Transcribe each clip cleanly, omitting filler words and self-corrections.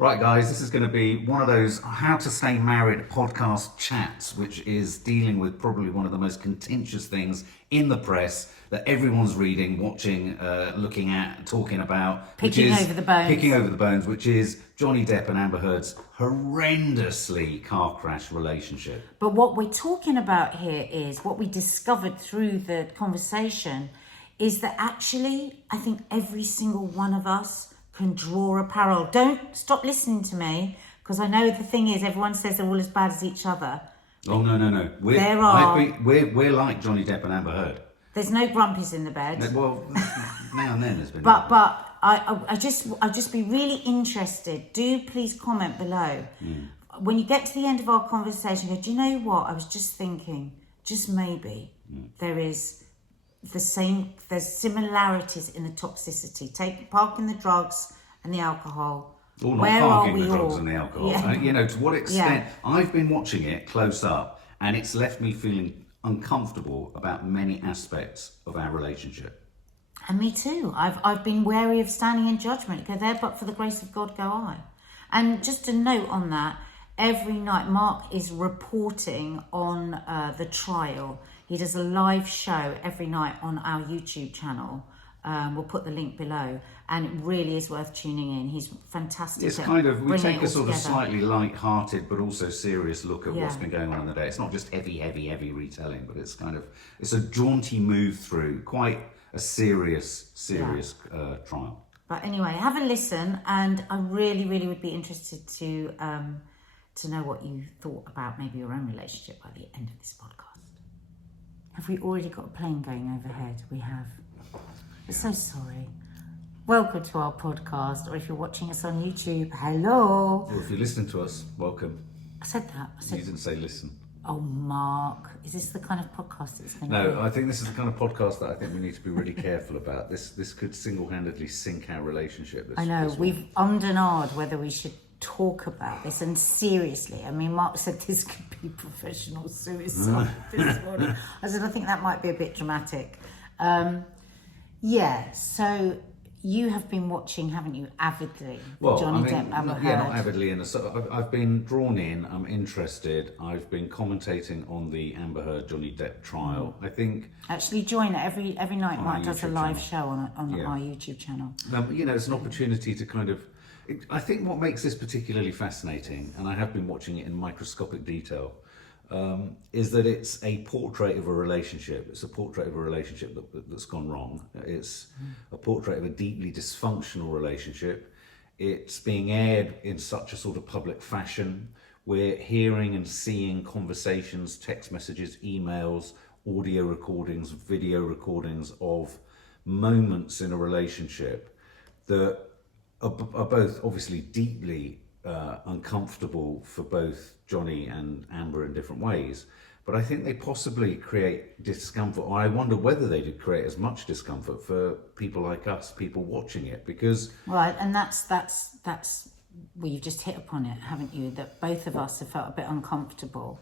Right, guys, this is going to be one of those How to Stay Married podcast chats, which is dealing with probably one of the most contentious things in the press that everyone's reading, watching, looking at, talking about. Picking over the bones, which is Johnny Depp and Amber Heard's horrendously car crash relationship. But what we're talking about here is what we discovered through the conversation is that actually, I think every single one of us can draw a parallel. Don't stop listening to me, because I know the thing is everyone says they're all as bad as each other. Oh, no. We're like Johnny Depp and Amber Heard. There's no grumpies in the bed. Well, now and then there's been. But I just be really interested. Do please comment below. When you get to the end of our conversation, go, do you know what? I was just thinking, just maybe there's similarities in the toxicity. Parking the drugs and the alcohol. Or not parking the drugs and the alcohol. Yeah. To what extent? I've been watching it close up, and it's left me feeling uncomfortable about many aspects of our relationship. And me too. I've been wary of standing in judgment. Go there, but for the grace of God go I. And just a note on that, every night Mark is reporting on the trial. He does a live show every night on our YouTube channel. We'll put the link below, and it really is worth tuning in. He's fantastic. It's we take a sort of slightly light-hearted but also serious look at what's been going on in the day. It's not just heavy retelling, but it's a jaunty move through quite a serious trial. But anyway, have a listen, and I really would be interested to know what you thought about maybe your own relationship by the end of this podcast. Have we already got a plane going overhead? We have. I'm so sorry. Welcome to our podcast, or if you're watching us on YouTube, hello. Or if you're listening to us, welcome. I said that. You didn't say listen. Oh, Mark, is this the kind of podcast it's going to be? No, I think this is the kind of podcast that I think we need to be really careful about. This could single-handedly sink our relationship. I know, we've ummed and ahed whether we should talk about this, and seriously, I mean, Mark said this could be professional suicide this morning. I said, I think that might be a bit dramatic. So you have been watching, haven't you, avidly? Johnny Depp, Amber Heard. Not avidly. I've been drawn in. I'm interested. I've been commentating on the Amber Heard Johnny Depp trial. I think actually join it every night. Mark does a live show on our YouTube channel. It's an opportunity to kind of. I think what makes this particularly fascinating, and I have been watching it in microscopic detail, is that it's a portrait of a relationship. It's a portrait of a relationship that's gone wrong. It's a portrait of a deeply dysfunctional relationship. It's being aired in such a sort of public fashion. We're hearing and seeing conversations, text messages, emails, audio recordings, video recordings of moments in a relationship that are both obviously deeply uncomfortable for both Johnny and Amber in different ways, but I think they possibly create discomfort, or I wonder whether they did create as much discomfort for people like us, people watching it, because right, and that's well, you've just hit upon it, haven't you? That both of us have felt a bit uncomfortable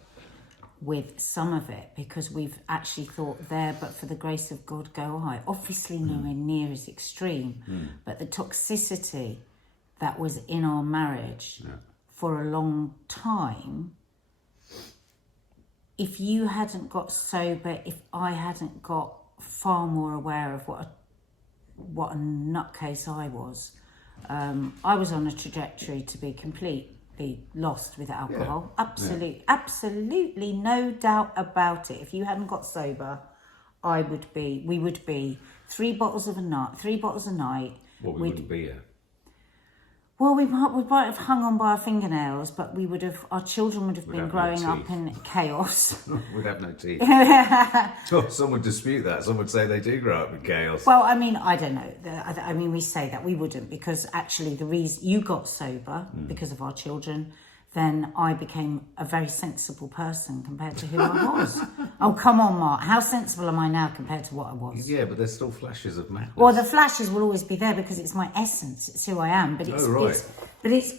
with some of it, because we've actually thought there, but for the grace of God go I. Obviously nowhere near as extreme, but the toxicity that was in our marriage for a long time, if you hadn't got sober, if I hadn't got far more aware of what a nutcase I was on a trajectory to be completely lost with alcohol. Absolutely no doubt about it. If you hadn't got sober, we would be 3 bottles a night. Well, we wouldn't be here. Well, we might have hung on by our fingernails, but our children would have been growing up in chaos. We'd have no teeth. Some would dispute that. Some would say they do grow up in chaos. Well, I mean, I don't know. I mean, we say that we wouldn't, because actually the reason you got sober because of our children, then I became a very sensible person compared to who I was. Oh, come on, Mark. How sensible am I now compared to what I was? Yeah, but there's still flashes of madness. Well, the flashes will always be there because it's my essence. It's who I am. But it's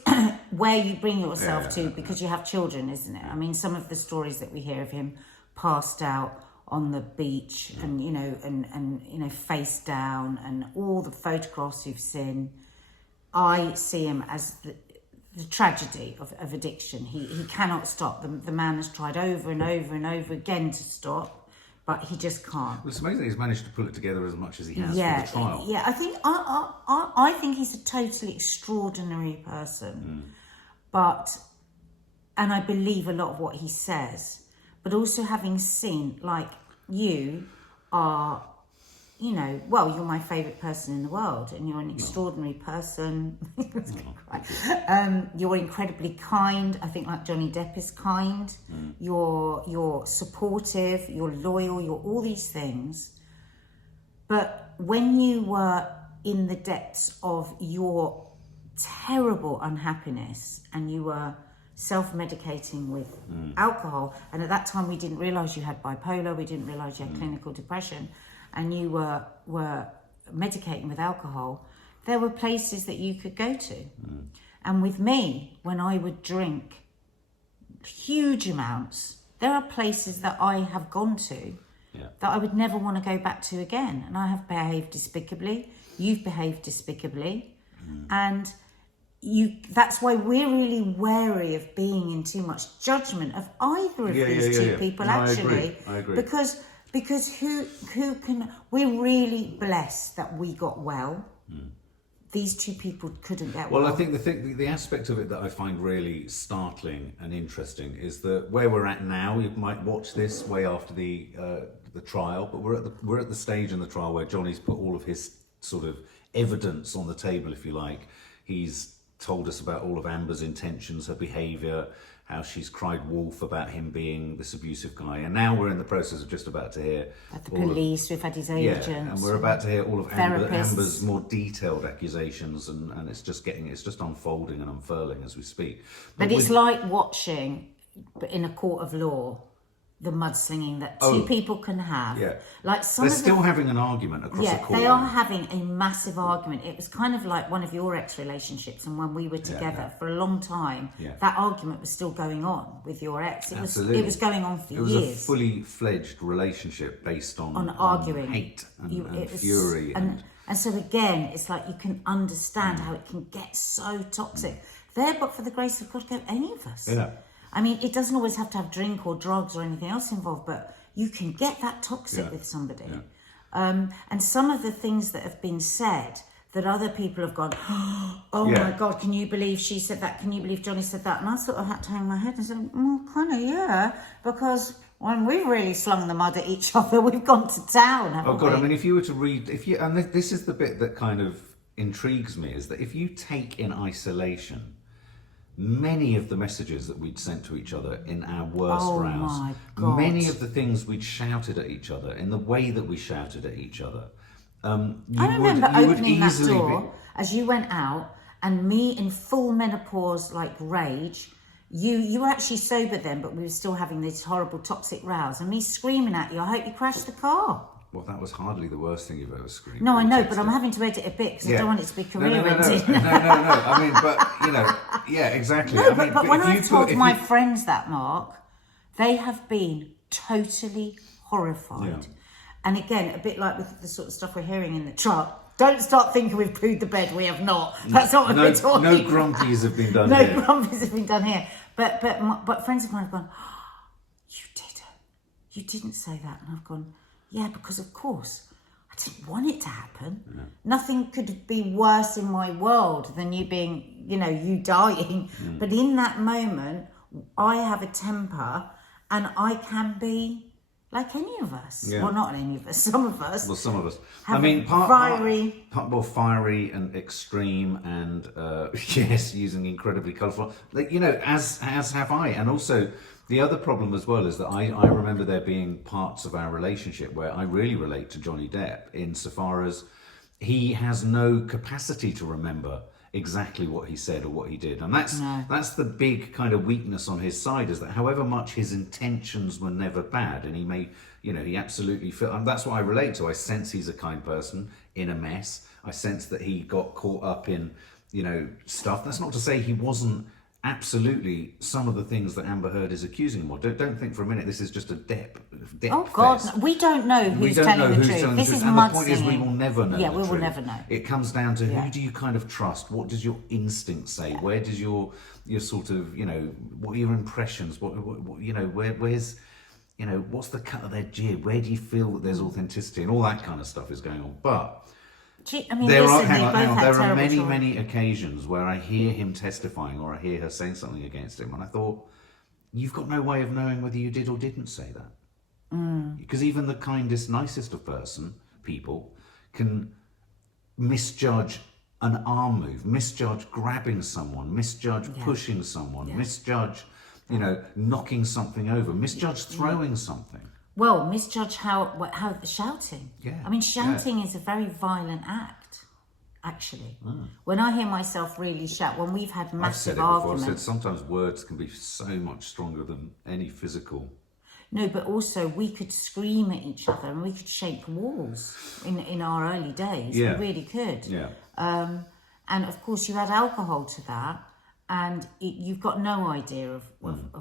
where you bring yourself to because you have children, isn't it? I mean, some of the stories that we hear of him passed out on the beach and, you know, face down, and all the photographs you've seen, I see him as the tragedy of addiction. He cannot stop. The man has tried over and over and over again to stop, but he just can't. Well, it's amazing he's managed to pull it together as much as he has for the trial. Yeah, I think he's a totally extraordinary person, and I believe a lot of what he says, but also having seen, like, you are, you know, well, you're my favourite person in the world, and you're an extraordinary person. You're incredibly kind. I think, like, Johnny Depp is kind. You're supportive. You're loyal. You're all these things. But when you were in the depths of your terrible unhappiness, and you were self-medicating with alcohol, and at that time we didn't realise you had bipolar, we didn't realise you had clinical depression, and you were medicating with alcohol, there were places that you could go to. And with me, when I would drink huge amounts, there are places that I have gone to that I would never want to go back to again. And I have behaved despicably, you've behaved despicably, and that's why we're really wary of being in too much judgment of either of these two people. No, actually. I agree. Because who can, we're really blessed that we got well. These two people couldn't get well. Well, I think the aspect of it that I find really startling and interesting is that where we're at now, you might watch this way after the trial, but we're at the stage in the trial where Johnny's put all of his sort of evidence on the table, if you like. He's told us about all of Amber's intentions, her behaviour, how she's cried wolf about him being this abusive guy, and now we're in the process of just about to hear at the police. We've had his agents, and we're about to hear all of Amber's more detailed accusations, and it's just unfolding and unfurling as we speak. But it's like watching, but in a court of law, the mudslinging that two people can have. Like they're still having an argument across the court. They are having a massive argument. It was kind of like one of your ex-relationships, and when we were together for a long time, that argument was still going on with your ex. It was going on for years. It was a fully fledged relationship based on arguing, on hate and fury. And so again, it's like you can understand how it can get so toxic. There, but for the grace of God, go any of us. I mean, it doesn't always have to have drink or drugs or anything else involved, but you can get that toxic with somebody. And some of the things that have been said that other people have gone, my God, can you believe she said that? Can you believe Johnny said that? And I sort of had to hang my head and say, well, kind of, because when we've really slung the mud at each other, we've gone to town, haven't we? Oh, God, I mean, if you were to read, and this is the bit that kind of intrigues me, is that if you take in isolation many of the messages that we'd sent to each other in our worst rows, many of the things we'd shouted at each other, in the way that we shouted at each other. I remember opening that door as you went out, and me in full menopause, like rage. You were actually sober then, but we were still having these horrible toxic rows, and me screaming at you, I hope you crashed the car. Well, that was hardly the worst thing you've ever screamed. No, I know, but I'm having to edit a bit because I don't want it to be career-ending. No. I mean, but, exactly. No, but when I told my friends that, Mark, they have been totally horrified. And again, a bit like with the sort of stuff we're hearing in the truck, don't start thinking we've pooed the bed. We have not. That's not what we're talking about. No grumpies have been done here. No grumpies have been done here. But friends of mine have gone, you didn't say that. And I've gone, yeah, because of course, I didn't want it to happen. Nothing could be worse in my world than you being, you dying. But in that moment, I have a temper, and I can be like any of us. Well, not any of us, some of us. Well, some of us. Fiery and extreme, and using incredibly colourful. As have I, and also. The other problem as well is that I remember there being parts of our relationship where I really relate to Johnny Depp insofar as he has no capacity to remember exactly what he said or what he did. And that's the big kind of weakness on his side, is that however much his intentions were never bad, and he may, he absolutely feel, and that's what I relate to. I sense he's a kind person in a mess. I sense that he got caught up in, stuff. That's not to say he wasn't absolutely some of the things that Amber Heard is accusing him of. Don't think for a minute this is just a dep Oh God, fest. no, we don't know We who's don't telling know the who's truth. telling the This truth. is And the point is, we mudslinging. will never know. Yeah, the we will truth. never know. It comes down to Yeah. who do you kind of trust? What does your instinct say? Where does your sort of, what are your impressions? What where's, what's the cut of their jib? Where do you feel that there's authenticity? And all that kind of stuff is going on. But I mean, there listen, hang they on, both had there are terrible many, children. many occasions where I hear him testifying or I hear her saying something against him, and I thought, you've got no way of knowing whether you did or didn't say that. Because even the kindest, nicest of people can misjudge an arm move, misjudge grabbing someone, misjudge pushing someone, misjudge, knocking something over, misjudge throwing something. Well, misjudge how shouting. Yeah, I mean, shouting is a very violent act, actually. When I hear myself really shout, when we've had I've said massive it before. I've arguments. said sometimes words can be so much stronger than any physical. No, but also we could scream at each other and we could shake walls in our early days. Yeah. We really could. Yeah. And of course, you add alcohol to that, and you've got no idea of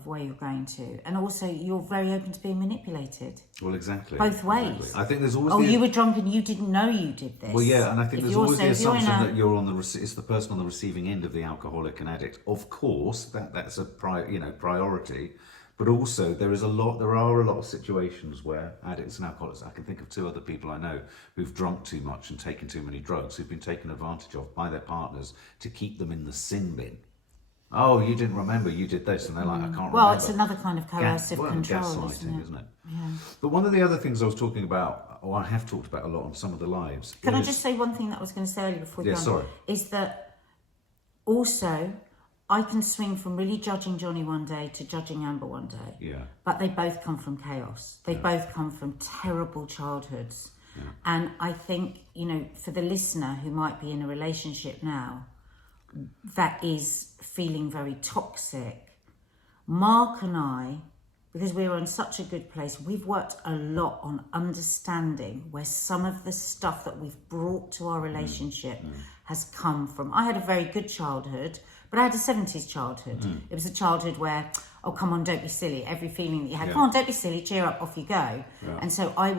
where you're going to. And also, you're very open to being manipulated. Well, exactly. Both ways. Exactly. I think there's always. Oh, you were drunk and you didn't know you did this. Well, yeah, and I think If there's you're- always so the if you're in assumption a- that you're on it's the person on the receiving end of the alcoholic and addict. Of course, that's a priority, but also there are a lot of situations where addicts and alcoholics. I can think of 2 other people I know who've drunk too much and taken too many drugs, who've been taken advantage of by their partners to keep them in the sin bin. Oh, you didn't remember, you did this, and they're like, I can't remember. Well, it's another kind of coercive control, gaslighting, isn't it? Yeah. But one of the other things I was talking about, or I have talked about a lot on some of the lives. Can I just say one thing that I was going to say earlier before you go on? sorry. Is that also I can swing from really judging Johnny one day to judging Amber one day. Yeah. But they both come from chaos. They both come from terrible childhoods. Yeah. And I think, for the listener who might be in a relationship now that is feeling very toxic, Mark and I, because we're in such a good place, we've worked a lot on understanding where some of the stuff that we've brought to our relationship has come from. I had a very good childhood, but I had a 70s childhood. It was a childhood where, oh, come on, don't be silly. Every feeling that you had, come on, don't be silly, cheer up, off you go. Yeah. And so I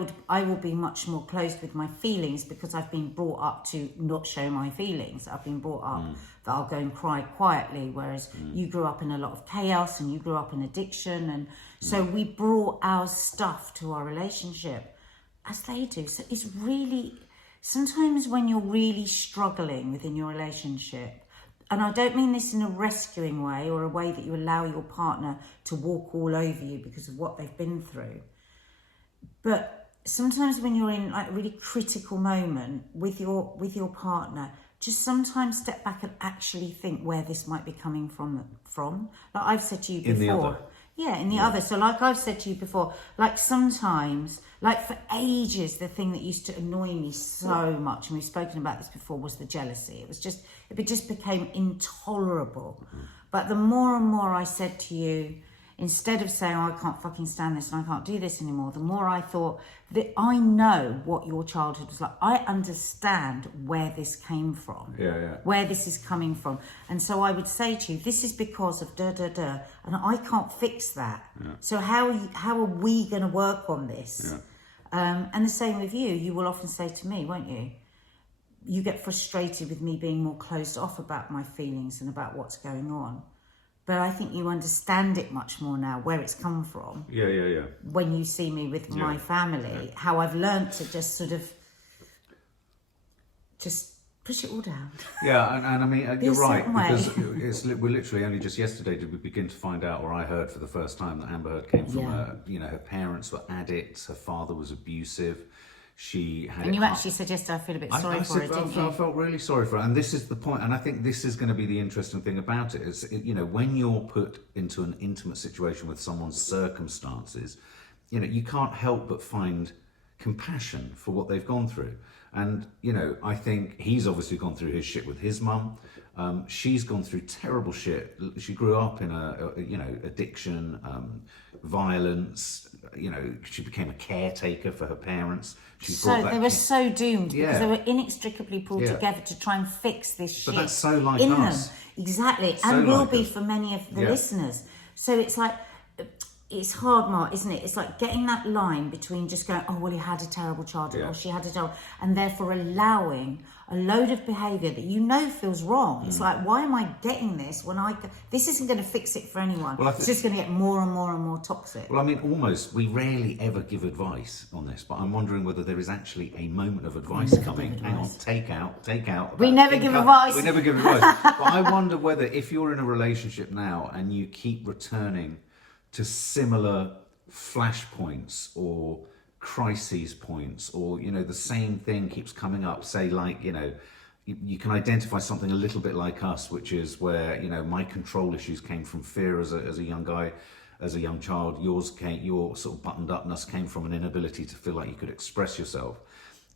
will be much more closed with my feelings because I've been brought up to not show my feelings. I've been brought up that I'll go and cry quietly, whereas you grew up in a lot of chaos and you grew up in addiction. And so we brought our stuff to our relationship as they do. So it's really, sometimes when you're really struggling within your relationship, and I don't mean this in a rescuing way or a way that you allow your partner to walk all over you because of what they've been through. But sometimes when you're in like a really critical moment with your partner, just sometimes step back and actually think where this might be coming from. Like I've said to you before. In the other. Yeah, in the other. So like I've said to you before, like sometimes, like for ages, the thing that used to annoy me so much, and we've spoken about this before, was the jealousy. It just became intolerable. But the more and more I said to you, instead of saying, oh, I can't fucking stand this and I can't do this anymore, the more I thought that I know what your childhood was like. I understand where this came from, where this is coming from. And so I would say to you, this is because of da-da-da, and I can't fix that. Yeah. So how are we going to work on this? Yeah. And the same with you. You will often say to me, won't you? You get frustrated with me being more closed off about my feelings and about what's going on. But I think you understand it much more now, where it's come from. Yeah. When you see me with my family, how I've learnt to just sort of just push it all down. Yeah, and I mean, you're right, because way. we're literally only just yesterday did we begin to find out, or I heard for the first time, that Amber Heard came from her parents were addicts, her father was abusive. She had and you actually suggested I feel a bit sorry for her, didn't you? I felt really sorry for her, and this is the point, and I think this is going to be the interesting thing about it, is, when you're put into an intimate situation with someone's circumstances, you can't help but find compassion for what they've gone through. And, I think he's obviously gone through his shit with his mum. She's gone through terrible shit. She grew up in addiction, violence. She became a caretaker for her parents. They were so doomed because Yeah. they were inextricably pulled Yeah. together to try and fix this shit. But that's so like in us. them. Exactly, So and will like be us. for many of the Yeah. listeners. So it's like, it's hard, Mark, isn't it? It's like getting that line between just going, oh, well, he had a terrible childhood, Yeah. or she had a terrible, and therefore allowing a load of behaviour that you know feels wrong. It's like, why am I getting this when this isn't going to fix it for anyone. Well, it's just going to get more and more and more toxic. Well, I mean, almost, we rarely ever give advice on this, but I'm wondering whether there is actually a moment of advice coming. Hang on, take out. We never give advice. We never give advice. But I wonder whether if you're in a relationship now and you keep returning to similar flashpoints or crises points, or the same thing keeps coming up, say like you can identify something a little bit like us, which is where my control issues came from fear as a young guy, as a young child. Your sort of buttoned upness came from an inability to feel like you could express yourself.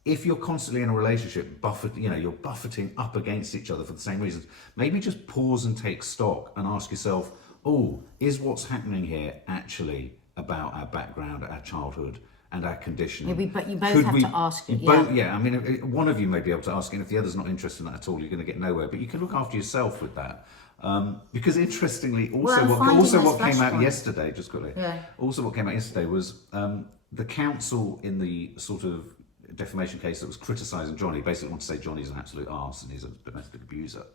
If you're constantly in a relationship, you're buffeting up against each other for the same reasons, maybe just pause and take stock and ask yourself, is what's happening here actually about our background, our childhood, and our conditioning? Yeah, but you both have to ask it. I mean, one of you may be able to ask it, and if the other's not interested in that at all, you're going to get nowhere. But you can look after yourself with that. Because interestingly, what came out yesterday, just quickly, also what came out yesterday was the counsel in the sort of defamation case that was criticising Johnny, basically wanted to say Johnny's an absolute arse and he's a domestic abuser.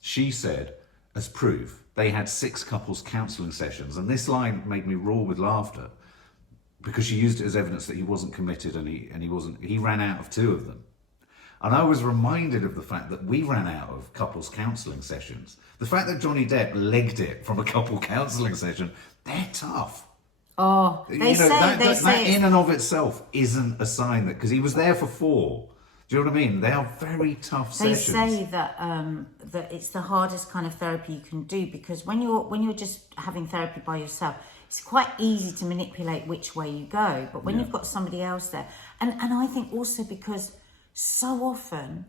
She said, as proof, they had 6 couples counselling sessions, and this line made me roar with laughter because she used it as evidence that he wasn't committed and he ran out of 2 of them. And I was reminded of the fact that we ran out of couples counselling sessions. The fact that Johnny Depp legged it from a couple counselling session, they're tough. Oh, they say that in and of itself isn't a sign that, because he was there for 4. Do you know what I mean? They are very tough sessions. They say that that it's the hardest kind of therapy you can do, because when you're just having therapy by yourself, it's quite easy to manipulate which way you go. But when you've got somebody else there, and I think also because so often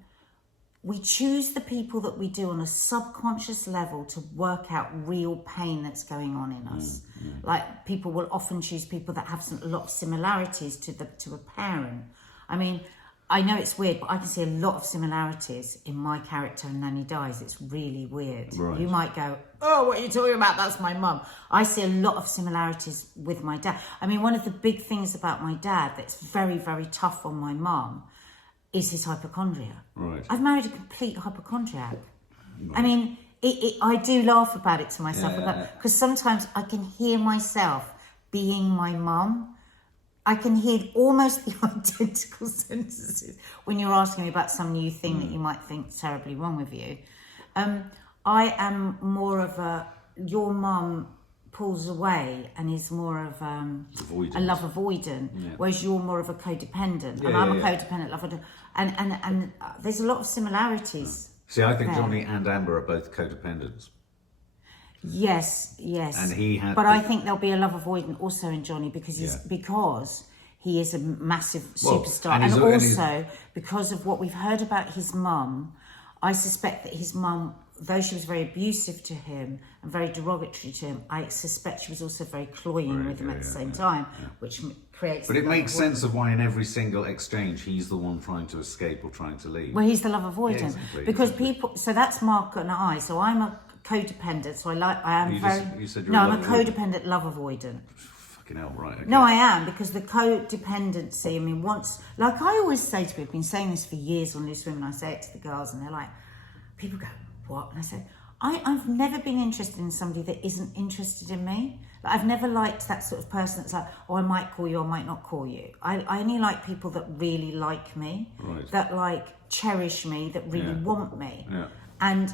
we choose the people that we do on a subconscious level to work out real pain that's going on in us. Like, people will often choose people that have a lot of similarities to a parent. I mean, I know it's weird, but I can see a lot of similarities in my character and Nanny Dies. It's really weird. Right. You might go, oh, what are you talking about? That's my mum. I see a lot of similarities with my dad. I mean, one of the big things about my dad that's very, very tough on my mum is his hypochondria. Right. I've married a complete hypochondriac. Right. I mean, I do laugh about it to myself, because sometimes I can hear myself being my mum. I can hear almost the identical sentences when you're asking me about some new thing that you might think is terribly wrong with you. I am more of your mum pulls away and is more of a love avoidant, whereas you're more of a codependent, and I'm a codependent love avoidant, and there's a lot of similarities. See, I think Johnny and Amber are both codependents. Yes. And he had, but I think there'll be a love avoidant also in Johnny because he is a massive superstar, and also because of what we've heard about his mum. I suspect that his mum, though she was very abusive to him and very derogatory to him, I suspect she was also very cloying with him at the same time, which creates... But it makes sense of why in every single exchange he's the one trying to escape or trying to leave. Well, he's the love avoidant. Yeah, exactly, because people... So that's Mark and I. So I'm a codependent, so I'm a codependent love avoidant. Fucking hell, right. Okay. No, I am, because the codependency, I mean, like I always say to people, I've been saying this for years on Loose Women, I say it to the girls and they're like, people go, what? And I said, I've never been interested in somebody that isn't interested in me. Like, I've never liked that sort of person that's like, oh, I might call you, I might not call you. I only like people that really like me, that like cherish me, that really want me. Yeah. And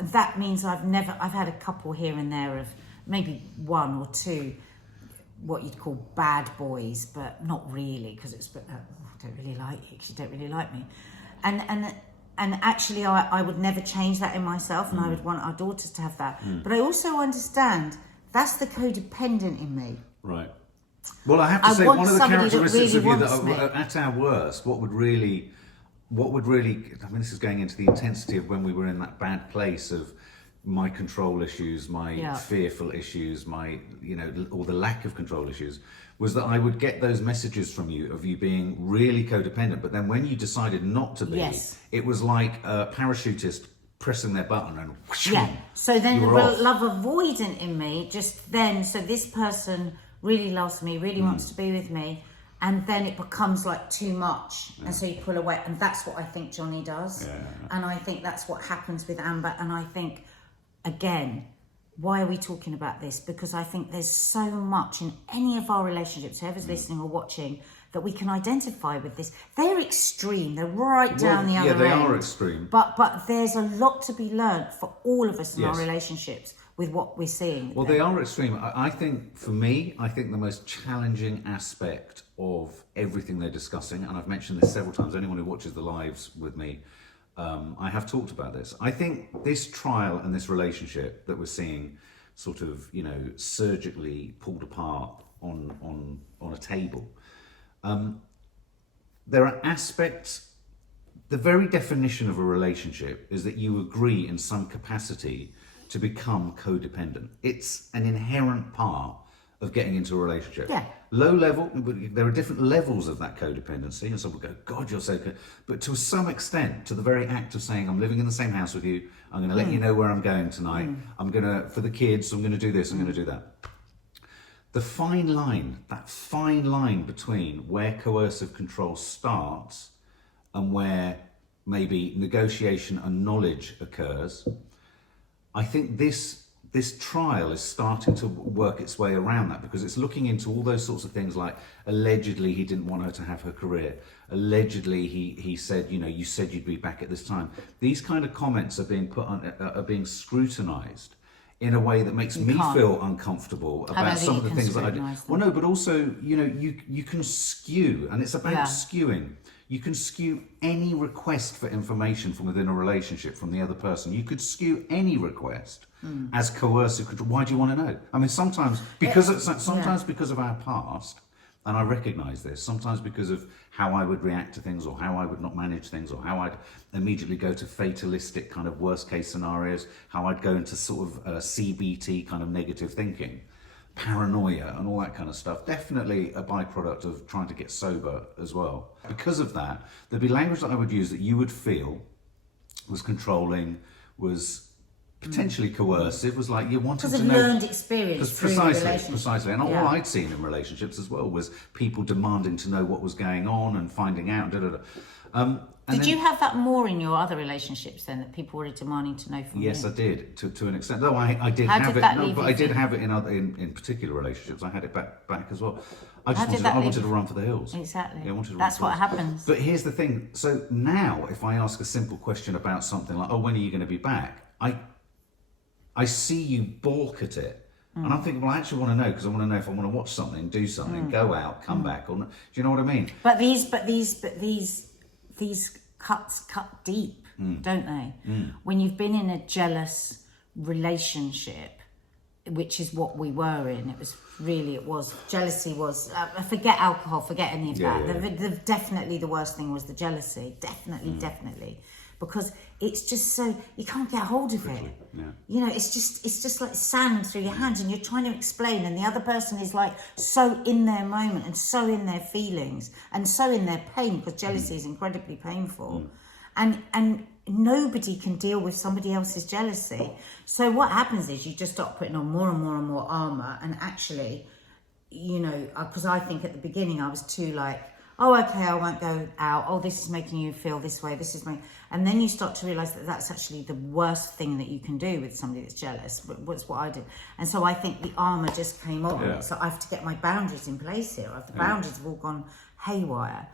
that means I've had a couple here and there of maybe 1 or 2 what you'd call bad boys, but not really, because it's I don't really like you because you don't really like me, and actually I would never change that in myself, and I would want our daughters to have that. But I also understand that's the codependent in me. Right. Well, I have to say, one of the characteristics of you that at our worst, what would really what would really, I mean, this is going into the intensity of when we were in that bad place of my control issues, my fearful issues, my, or the lack of control issues, was that I would get those messages from you of you being really codependent. But then when you decided not to be, it was like a parachutist pressing their button and whoosh, so then the off. love avoidant in me just then, so this person really loves me, really wants to be with me, and then it becomes like too much, and so you pull away, and that's what I think Johnny does, and I think that's what happens with Amber. And I think, again, why are we talking about this? Because I think there's so much in any of our relationships, whoever's listening or watching, that we can identify with this. They're extreme. They're right down the other end. Yeah, they are extreme. But there's a lot to be learnt for all of us in our relationships with what we're seeing. Well, they are extreme. I think, for me, the most challenging aspect of everything they're discussing, and I've mentioned this several times, anyone who watches the lives with me, I have talked about this. I think this trial and this relationship that we're seeing sort of, surgically pulled apart on a table, there are aspects, the very definition of a relationship is that you agree in some capacity to become codependent. It's an inherent part of getting into a relationship. Low level, there are different levels of that codependency, and some will go, God, you're so but to some extent, to the very act of saying, I'm living in the same house with you, I'm going to let you know where I'm going tonight, I'm going to, for the kids, I'm going to do this, I'm going to do that. The fine line, that fine line between where coercive control starts and where maybe negotiation and knowledge occurs, I think this trial is starting to work its way around that, because it's looking into all those sorts of things, like allegedly he didn't want her to have her career. Allegedly he said, you said you'd be back at this time. These kind of comments are being put on, are being scrutinized in a way that makes me feel uncomfortable about some of the things that I do. Well, no, but also, you can skew, and it's about skewing. You can skew any request for information from within a relationship from the other person. You could skew any request as coercive control. Why do you want to know? I mean, sometimes because of our past, and I recognise this, sometimes because of how I would react to things, or how I would not manage things, or how I'd immediately go to fatalistic kind of worst case scenarios, how I'd go into sort of CBT kind of negative thinking, paranoia and all that kind of stuff. Definitely a byproduct of trying to get sober as well. Because of that, there'd be language that I would use that you would feel was controlling, was potentially coercive, was like you wanted to know. Learned experience through the relationship. Precisely. And all I'd seen in relationships as well was people demanding to know what was going on and finding out. Did you have that more in your other relationships then, that people were demanding to know from you? Yes, I did, to an extent. Though I did How have did it. that No, leave but you I did feeling? have it in particular relationships. I had it back as well. I wanted to run for the hills. Exactly. Yeah, I wanted to That's run what for the hills. happens. But here's the thing. So now, if I ask a simple question about something like, "Oh, when are you going to be back?" I see you balk at it. And I'm thinking, well, I actually want to know, because I want to know if I want to watch something, do something, go out, come back, or not. Do you know what I mean? But these cuts cut deep, don't they? When you've been in a jealous relationship, which is what we were in, it was jealousy was, forget alcohol, forget any of that. Definitely the worst thing was the jealousy. Definitely. Because it's just so, you can't get hold of it. It's just like sand through your hands, and you're trying to explain, and the other person is like so in their moment and so in their feelings and so in their pain, because jealousy is incredibly painful. And nobody can deal with somebody else's jealousy. So what happens is you just start putting on more and more and more armour, and actually, because I think at the beginning I was too like, oh, okay, I won't go out. Oh, this is making you feel this way. And then you start to realise that that's actually the worst thing that you can do with somebody that's jealous. That's what I did. And so I think the armour just came on. So I have to get my boundaries in place here. The boundaries have all gone haywire.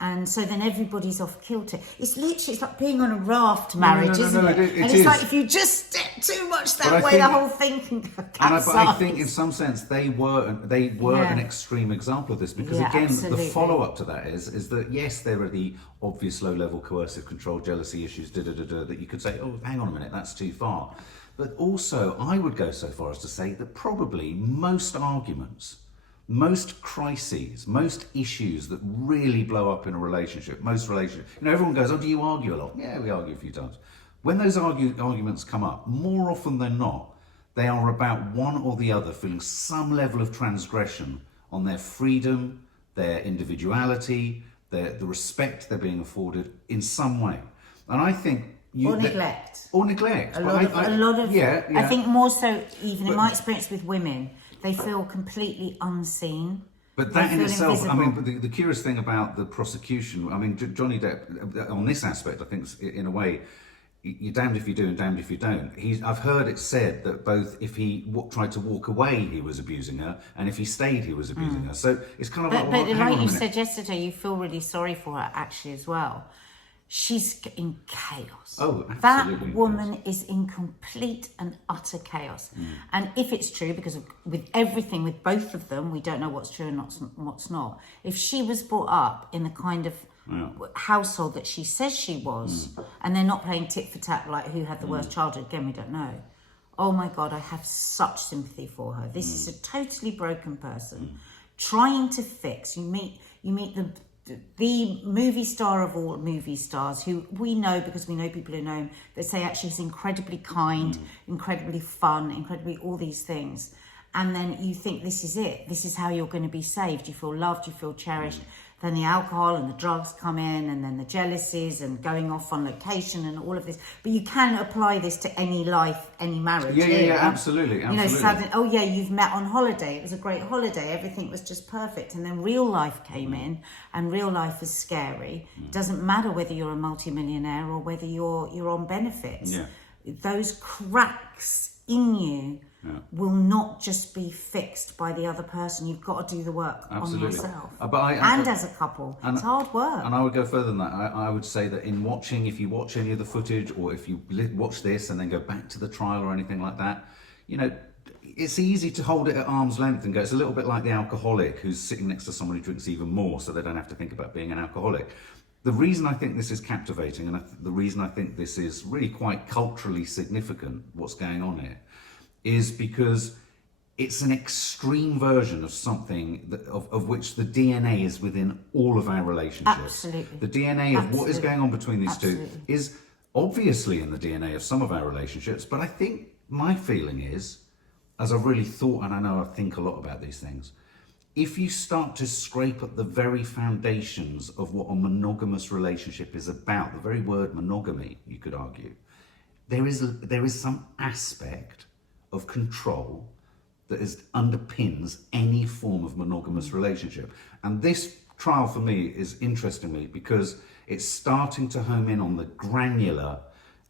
And so then everybody's off kilter. It's like being on a raft marriage, isn't it? And it's like if you just step too much that way, the whole thing can go capsize. But I think in some sense they were an extreme example of this, because again, the follow-up to that is that yes, there are the obvious low-level coercive control, jealousy issues, that you could say, oh, hang on a minute, that's too far. But also, I would go so far as to say that probably most arguments most crises, most issues that really blow up in a relationship, everyone goes, oh, do you argue a lot? Yeah, we argue a few times. When those arguments come up, more often than not, they are about one or the other feeling some level of transgression on their freedom, their individuality, the respect they're being afforded in some way. And I think neglect. Or neglect. A lot of. Yeah. I think more so, even in my experience with women, they feel completely unseen. But that in itself, invisible. I mean, the curious thing about the prosecution, I mean, Johnny Depp, on this aspect, I think, in a way, you're damned if you do and damned if you don't. I've heard it said that both if he tried to walk away, he was abusing her, and if he stayed, he was abusing her. So it's kind of but hang on like a you minute. said yesterday, you feel really sorry for her actually as well. She's in chaos. Oh, absolutely. That woman is in complete and utter chaos. And if it's true, because with everything, with both of them, we don't know what's true and what's not. If she was brought up in the kind of household that she says she was, and they're not playing tit for tat like who had the worst childhood, again, we don't know. Oh my God, I have such sympathy for her. This is a totally broken person trying to fix. You meet the movie star of all movie stars, who we know because we know people who know him, that say actually he's incredibly kind, incredibly fun, incredibly all these things. And then you think this is it. This is how you're going to be saved. You feel loved, you feel cherished. Then the alcohol and the drugs come in, and then the jealousies and going off on location and all of this. But you can apply this to any life, any marriage. Yeah, absolutely. You know, suddenly, you've met on holiday. It was a great holiday. Everything was just perfect. And then real life came in, and real life is scary. It doesn't matter whether you're a multimillionaire or whether you're on benefits. Yeah. Those cracks in you will not just be fixed by the other person. You've got to do the work on yourself. As a couple, it's hard work. And I would go further than that. I would say that if you watch any of the footage, or if you watch this and then go back to the trial or anything like that, it's easy to hold it at arm's length and go, it's a little bit like the alcoholic who's sitting next to someone who drinks even more, so they don't have to think about being an alcoholic. The reason I think this is captivating, and the reason I think this is really quite culturally significant, what's going on here, is because it's an extreme version of something of which the DNA is within all of our relationships. Absolutely. The DNA of what is going on between these Absolutely. two is obviously in the DNA of some of our relationships, but I think my feeling is, as I've really thought, and I know I think a lot about these things, if you start to scrape at the very foundations of what a monogamous relationship is about, the very word monogamy, you could argue, there is some aspect of control that underpins any form of monogamous relationship. And this trial for me is interesting me because it's starting to home in on the granular,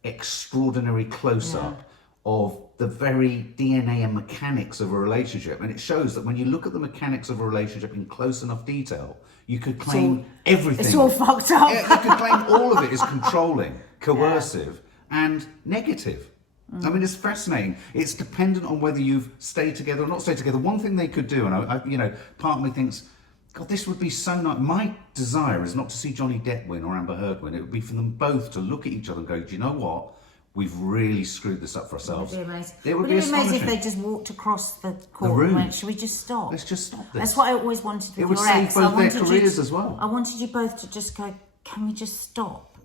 extraordinary close-up of the very DNA and mechanics of a relationship. And it shows that when you look at the mechanics of a relationship in close enough detail, you could claim everything. It's all fucked up. You could claim all of it is controlling, coercive, and negative. I mean, it's fascinating. It's dependent on whether you've stayed together or not stayed together. One thing they could do, and I part of me thinks, God, this would be so nice. My desire is not to see Johnny Depp win or Amber Heard win. It would be for them both to look at each other and go, do you know what? We've really screwed this up for ourselves. It would be amazing. It would be amazing if they just walked across the court room. and went, should we just stop? Let's just stop this. That's what I always wanted with It would your save ex. both their careers as well. I wanted you both to just go, can we just stop?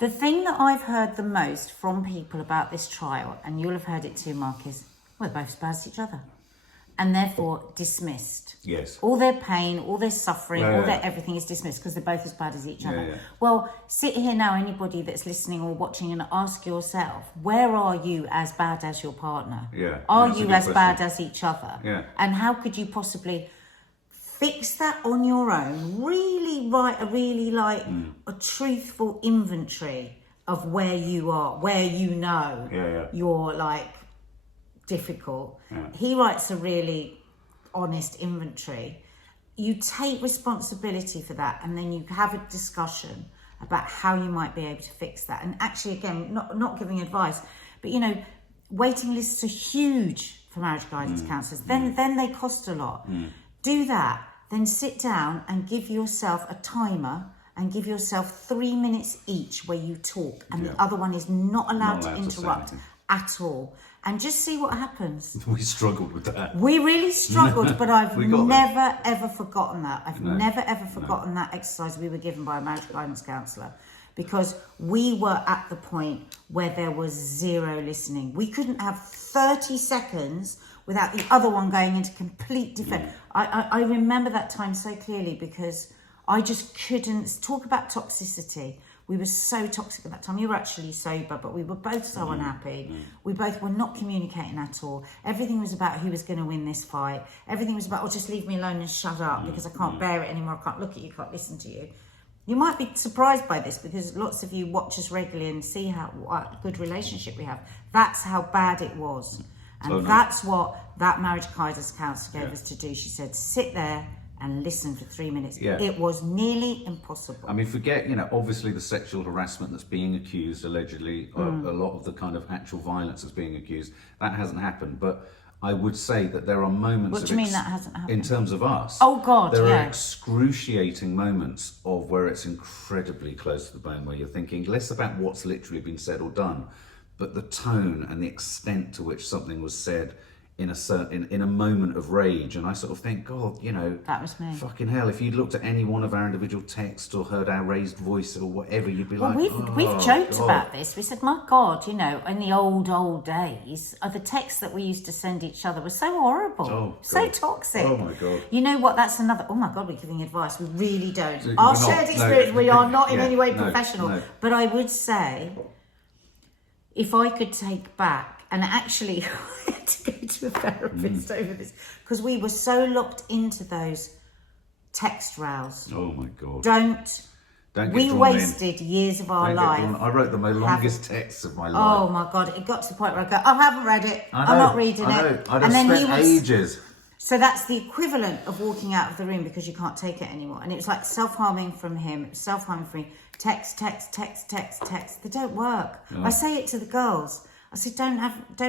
The thing that I've heard the most from people about this trial, and you'll have heard it too, Mark, is they're both as bad as each other. And therefore dismissed. Yes. All their pain, all their suffering, all their yeah. everything is dismissed because they're both as bad as each other. Yeah. Well, sit here now, anybody that's listening or watching, and ask yourself, where are you as bad as your partner? Yeah, Are that's a you good as bad question. as each other? Yeah. And how could you possibly fix that on your own? Really write a truthful inventory of where you are, where you know you're difficult. Yeah. He writes a really honest inventory. You take responsibility for that, and then you have a discussion about how you might be able to fix that. And actually, again, not giving advice, but waiting lists are huge for marriage guidance counsellors. Then they cost a lot. Do that. Then sit down and give yourself a timer and give yourself 3 minutes each where you talk, and the other one is not allowed to interrupt at all. and just see what happens. We struggled with that. We really struggled, but I've We got never ever forgotten that. I've never ever forgotten that exercise we were given by a marriage guidance counsellor, because we were at the point where there was zero listening. We couldn't have 30 seconds without the other one going into complete defense. I remember that time so clearly, because I just couldn't talk about toxicity. We were so toxic at that time. You were actually sober, but we were both so unhappy. We both were not communicating at all. Everything was about who was going to win this fight. Everything was about, oh, just leave me alone and shut up, because I can't bear it anymore. I can't look at you, can't listen to you. You might be surprised by this, because lots of you watch us regularly and see what good relationship we have. That's how bad it was. And that's what that marriage guidance counsellor gave us to do. She said, sit there and listen for 3 minutes. Yeah. It was nearly impossible. I mean, forget, obviously the sexual harassment that's being accused, allegedly, a lot of the kind of actual violence that's being accused, that hasn't happened. But I would say that there are moments... What do you mean that hasn't happened? In terms of us. Oh, God, there are excruciating moments of where it's incredibly close to the bone, where you're thinking less about what's literally been said or done, but the tone and the extent to which something was said in a moment of rage. And I sort of think, God, that was me. Fucking hell, if you'd looked at any one of our individual texts or heard our raised voice or whatever, you'd be we've joked about this. We said, my God, in the old days, the texts that we used to send each other were so horrible, so toxic. Oh my God. You know what? That's another. Oh my God, we're giving advice. We really don't. Our shared experience. We are not in any way professional. No. But I would say, if I could take back. And actually, I had to go to a therapist over this, because we were so locked into those text rows. Oh my God. Don't we wasted years of our life. I wrote the longest texts of my life. Oh my God, it got to the point where I go, I haven't read it, I'm not reading it. I'd have spent ages. So that's the equivalent of walking out of the room because you can't take it anymore. And it was like self-harming from him, self-harming from me. Text. They don't work. Oh. I say it to the girls. I said, don't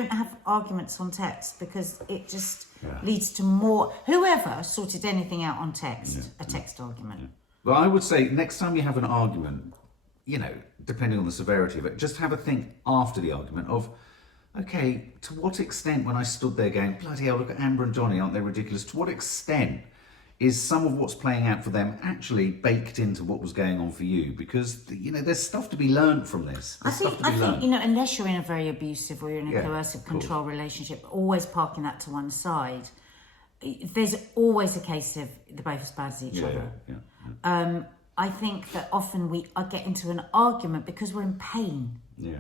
have arguments on text, because it just leads to more. Whoever sorted anything out on text, a text argument. Yeah. Well, I would say next time you have an argument, depending on the severity of it, just have a think after the argument of, okay, to what extent, when I stood there going, bloody hell, look at Amber and Johnny, aren't they ridiculous? To what extent is some of what's playing out for them actually baked into what was going on for you? Because, there's stuff to be learned from this. I think, unless you're in a very abusive or you're in a coercive control relationship, always parking that to one side, there's always a case of they're both as bad as each other. Yeah. I think that often we get into an argument because we're in pain. Yeah.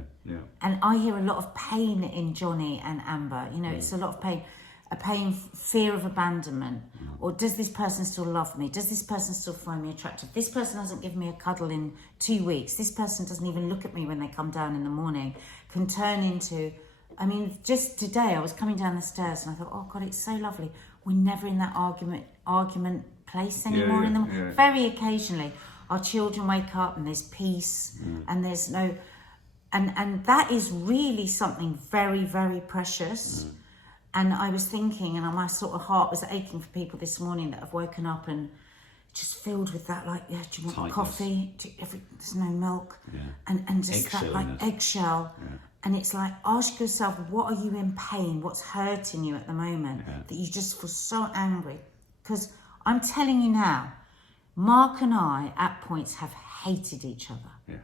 And I hear a lot of pain in Johnny and Amber. It's a lot of pain. A pain, fear of abandonment, or does this person still love me? Does this person still find me attractive? This person hasn't given me a cuddle in 2 weeks. This person doesn't even look at me when they come down in the morning. Can turn into, just today I was coming down the stairs and I thought, oh God, it's so lovely. We're never in that argument place anymore. Very occasionally, our children wake up and there's peace and there's no, and that is really something very, very precious. And I was thinking, and my sort of heart was aching for people this morning that have woken up and just filled with that, do you want tightness. Coffee? There's no milk. Yeah. And just that, eggshell. Yeah. And it's like, ask yourself, what are you in pain? What's hurting you at the moment? Yeah. That you just feel so angry? Because I'm telling you now, Mark and I, at points, have hated each other. Yeah.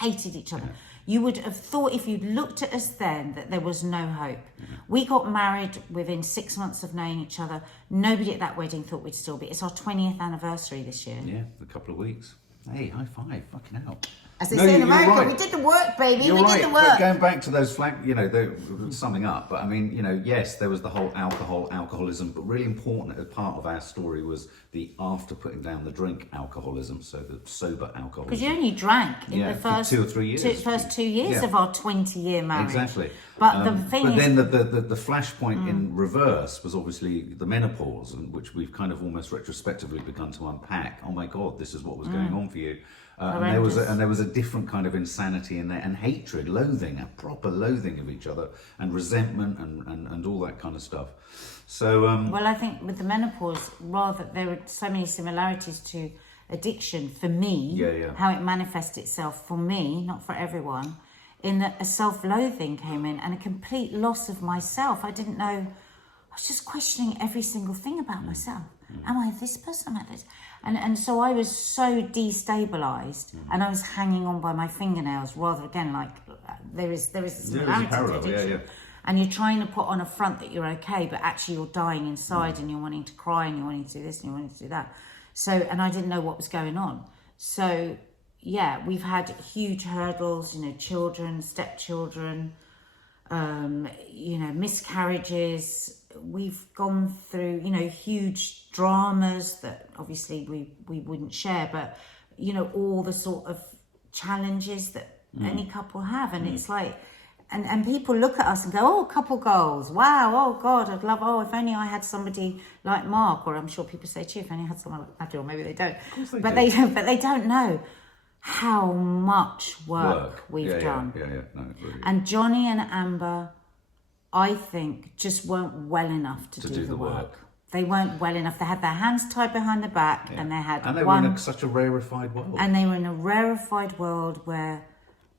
Hated each other. Yeah. You would have thought, if you'd looked at us then, that there was no hope. Yeah. We got married within 6 months of knowing each other. Nobody at that wedding thought we'd still be. It's our 20th anniversary this year. Yeah, a couple of weeks. Hey, high five, fucking hell. As they say in America, we did the work, baby. You're we right, did the work. But going back to those summing up, but yes, there was the whole alcoholism, but really important as part of our story was the after putting down the drink alcoholism, so the sober alcoholism. Because you only drank in the first 2 or 3 years. First 2 years of our 20-year marriage. Exactly. But the thing is... then the flashpoint in reverse was obviously the menopause, which we've kind of almost retrospectively begun to unpack. Oh my God, this is what was going on for you. And there was a different kind of insanity in there, and hatred, loathing, a proper loathing of each other, and resentment, and all that kind of stuff. So well, I think with the menopause, rather there are so many similarities to addiction for me. How it manifests itself for me, not for everyone, in a self-loathing came in, and a complete loss of myself. I didn't know. I was just questioning every single thing about myself. Am I this person? Am I this? And so I was so destabilised, and I was hanging on by my fingernails, rather, again, like there is a similarity to it. And you're trying to put on a front that you're okay, but actually you're dying inside, and you're wanting to cry, and you're wanting to do this, and you're wanting to do that. So, and I didn't know what was going on. So, yeah, we've had huge hurdles, children, stepchildren, miscarriages. We've gone through, huge dramas that obviously we wouldn't share, but, all the sort of challenges that any couple have. And it's like, and people look at us and go, oh, couple goals. Wow. Oh God, I'd love, if only I had somebody like Mark, or I'm sure people say to you, if only I had someone like Adderley, or maybe they don't. Of course they but do. they don't know how much work we've done. No, really. And Johnny and Amber, I think, just weren't well enough to do the work. They weren't well enough. They had their hands tied behind their back, and they were in such a rarefied world. And they were in a rarefied world where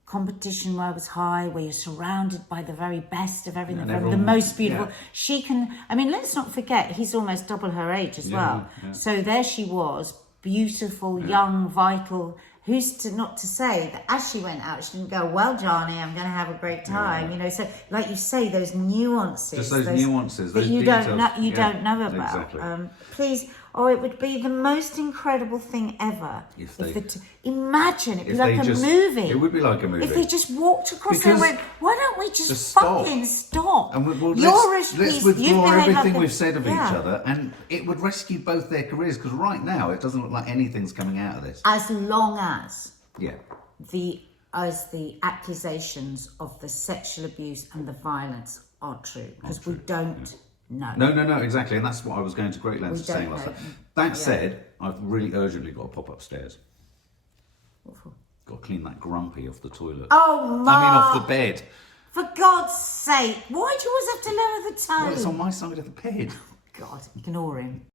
competition was high, where you're surrounded by the very best of everything, the most beautiful. She can, let's not forget, he's almost double her age as well. Yeah. So there she was, beautiful, young, vital. Who's not to say that as she went out, she didn't go, well, Johnny, I'm going to have a great time. So like you say, those nuances. Just those nuances, those that details. Don't know about. Exactly. Please, it would be the most incredible thing ever. Imagine, it'd be like a movie. It would be like a movie. If they just walked across there and went, why don't we just fucking stop? And let's withdraw everything we've said of each other, and it would rescue both their careers, because right now it doesn't look like anything's coming out of this. As long as the accusations of the sexual abuse and the violence are true, because we don't know. No, exactly, and that's what I was going to great lengths of saying last time. That said, I've really urgently got to pop upstairs. What for? Got to clean that grumpy off the toilet. Oh, Mark! Off the bed. For God's sake, why do you always have to lower the tone? Well, it's on my side of the bed. God, ignore him.